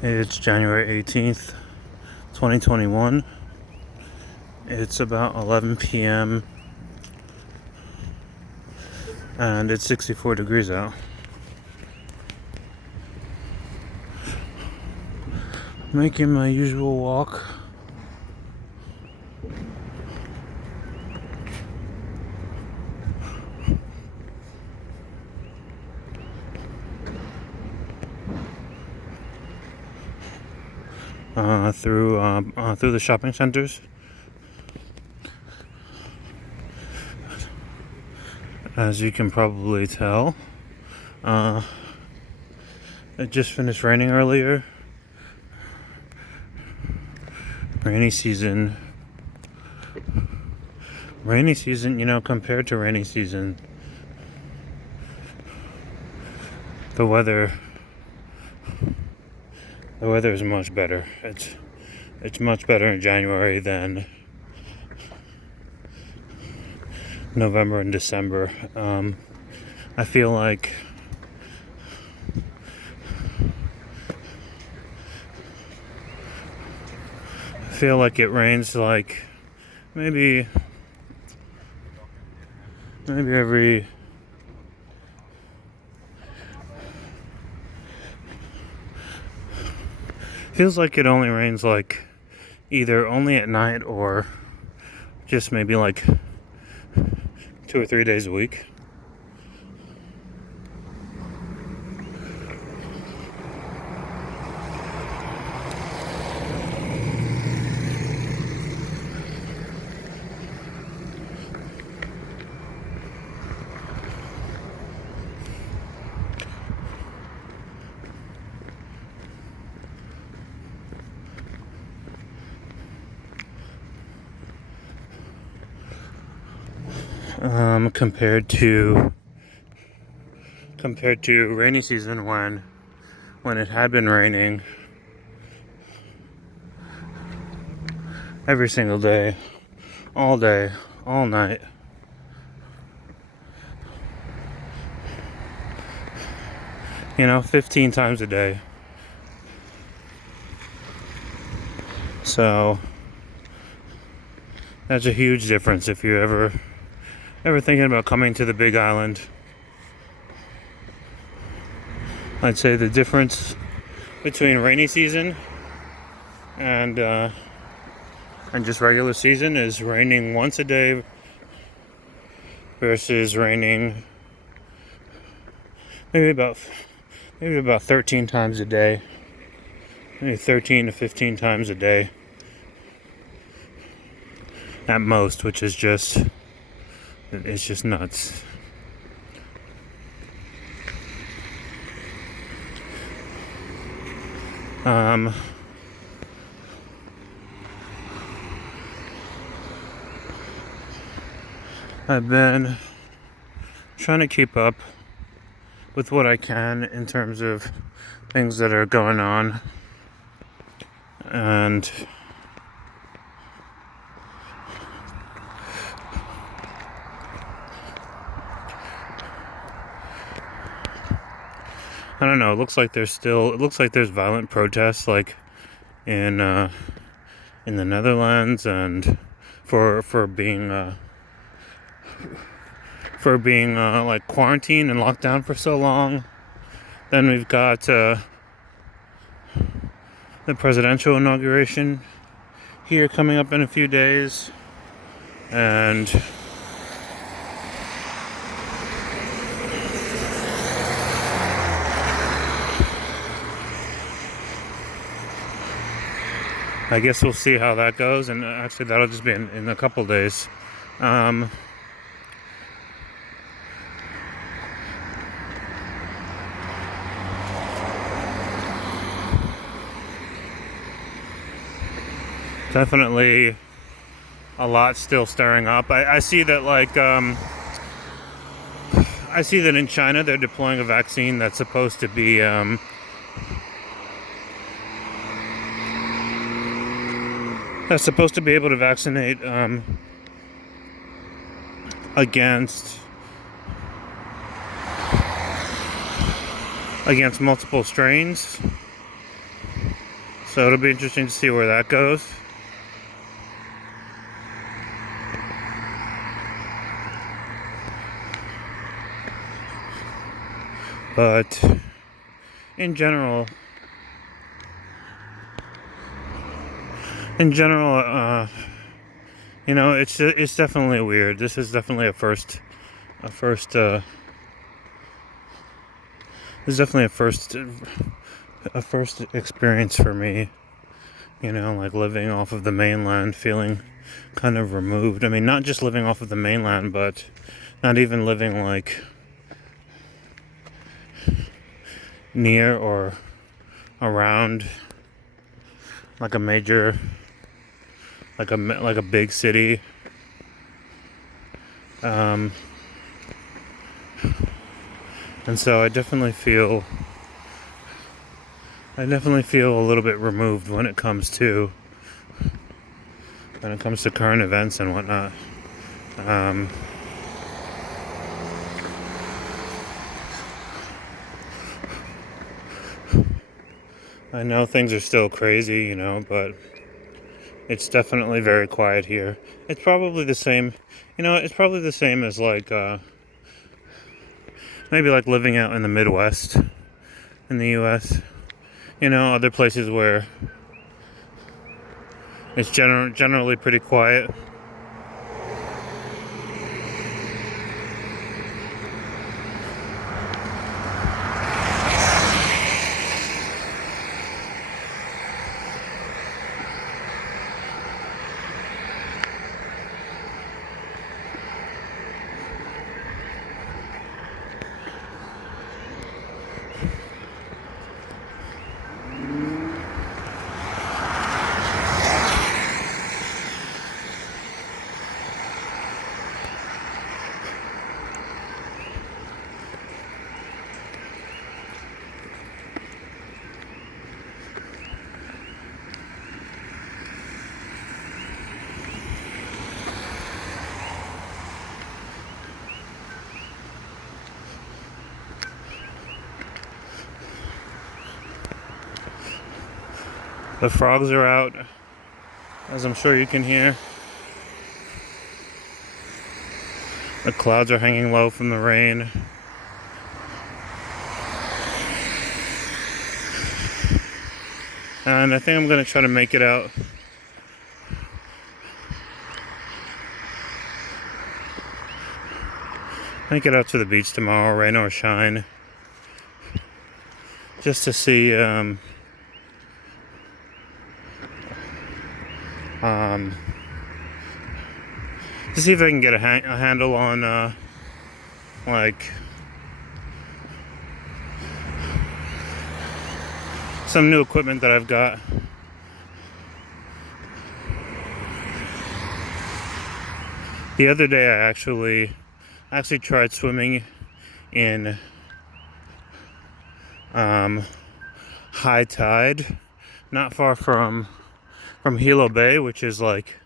It's January 18th, 2021. It's about 11 p.m. and it's 64 degrees out. Making my usual walk. Through the shopping centers. As you can probably tell, it just finished raining earlier. Rainy season, compared to rainy season, the weather is much better. It's much better in January than November and December. I feel like it rains like maybe every feels like it only rains like either only at night or just maybe like 2 or 3 days a week. Compared to rainy season when it had been raining every single day, all night. 15 times a day. So that's a huge difference if you're ever thinking about coming to the Big Island. I'd say the difference between rainy season and just regular season is raining once a day versus raining maybe about 13 times a day, maybe 13 to 15 times a day at most, which is just nuts. I've been trying to keep up with what I can in terms of things that are going on, and I don't know. It looks like there's violent protests, like in the Netherlands, and for being like quarantined and locked down for so long. Then we've got the presidential inauguration here coming up in a few days, and I guess we'll see how that goes, and actually that'll just be in a couple days. Definitely a lot still stirring up. I see that I see that in China they're deploying a vaccine that's supposed to be able to vaccinate against multiple strains. So it'll be interesting to see where that goes. But in general, you know, it's definitely weird. This is definitely a first. This is definitely a first experience for me. You know, like living off of the mainland, feeling kind of removed. I mean, not just living off of the mainland, but not even living like near or around like a major, like a big city. And so I definitely feel a little bit removed when it comes to current events and whatnot. I know things are still crazy, you know, but it's definitely very quiet here. It's probably the same, you know, it's probably the same as like maybe like living out in the Midwest in the US. You know, other places where it's generally pretty quiet. The frogs are out, as I'm sure you can hear. The clouds are hanging low from the rain. And I think I'm going to try to make it out. Make it out to the beach tomorrow, rain or shine. Just to see, to see if I can get a handle on, like, some new equipment that I've got. The other day I actually tried swimming in high tide, not far from Hilo Bay, which is like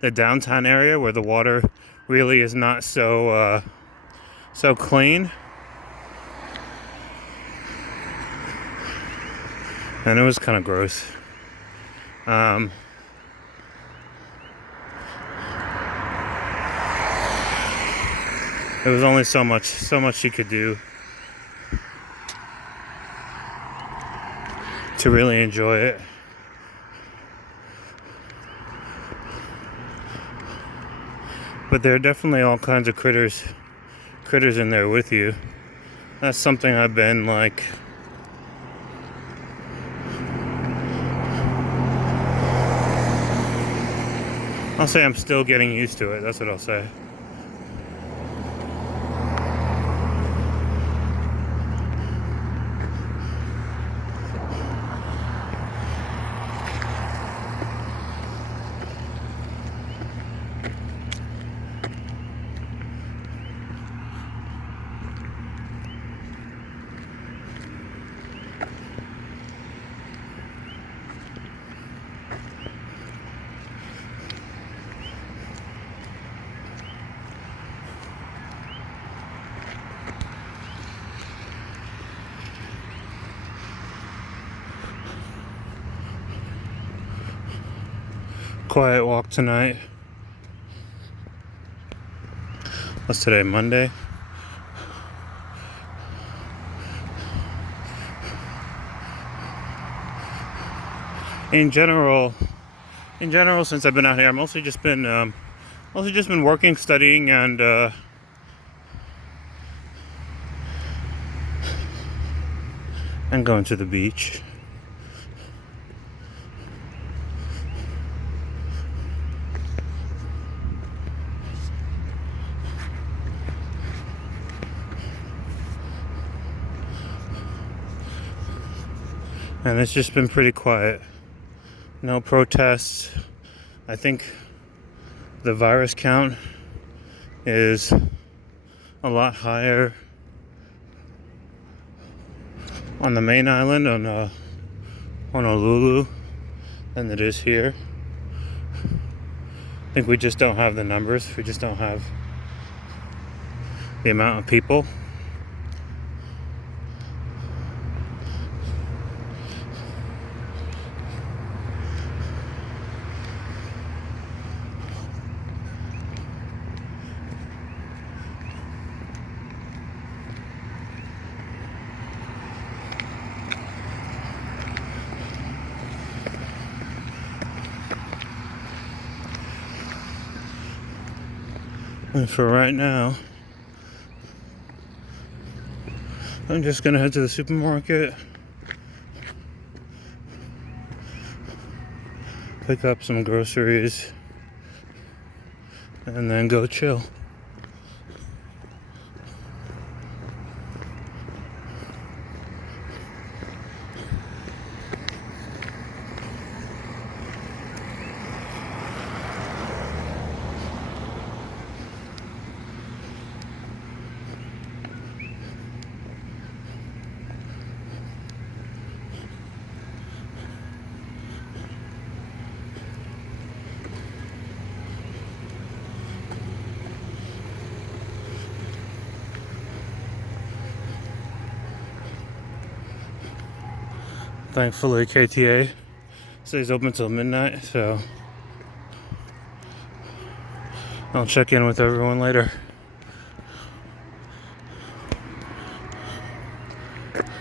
the downtown area where the water really is not so clean. And it was kind of gross. There was only so much you could do to really enjoy it. But there are definitely all kinds of critters in there with you. That's something I've been like, I'll say I'm still getting used to it. That's what I'll say. quiet walk tonight. What's today, Monday? In general, since I've been out here, I've mostly just been working, studying, and going to the beach. And it's just been pretty quiet. No protests. I think the virus count is a lot higher on the main island, on Honolulu, than it is here. I think we just don't have the numbers. We just don't have the amount of people. And for right now, I'm just gonna head to the supermarket, pick up some groceries, and then go chill. Thankfully, KTA stays open till midnight, so I'll check in with everyone later.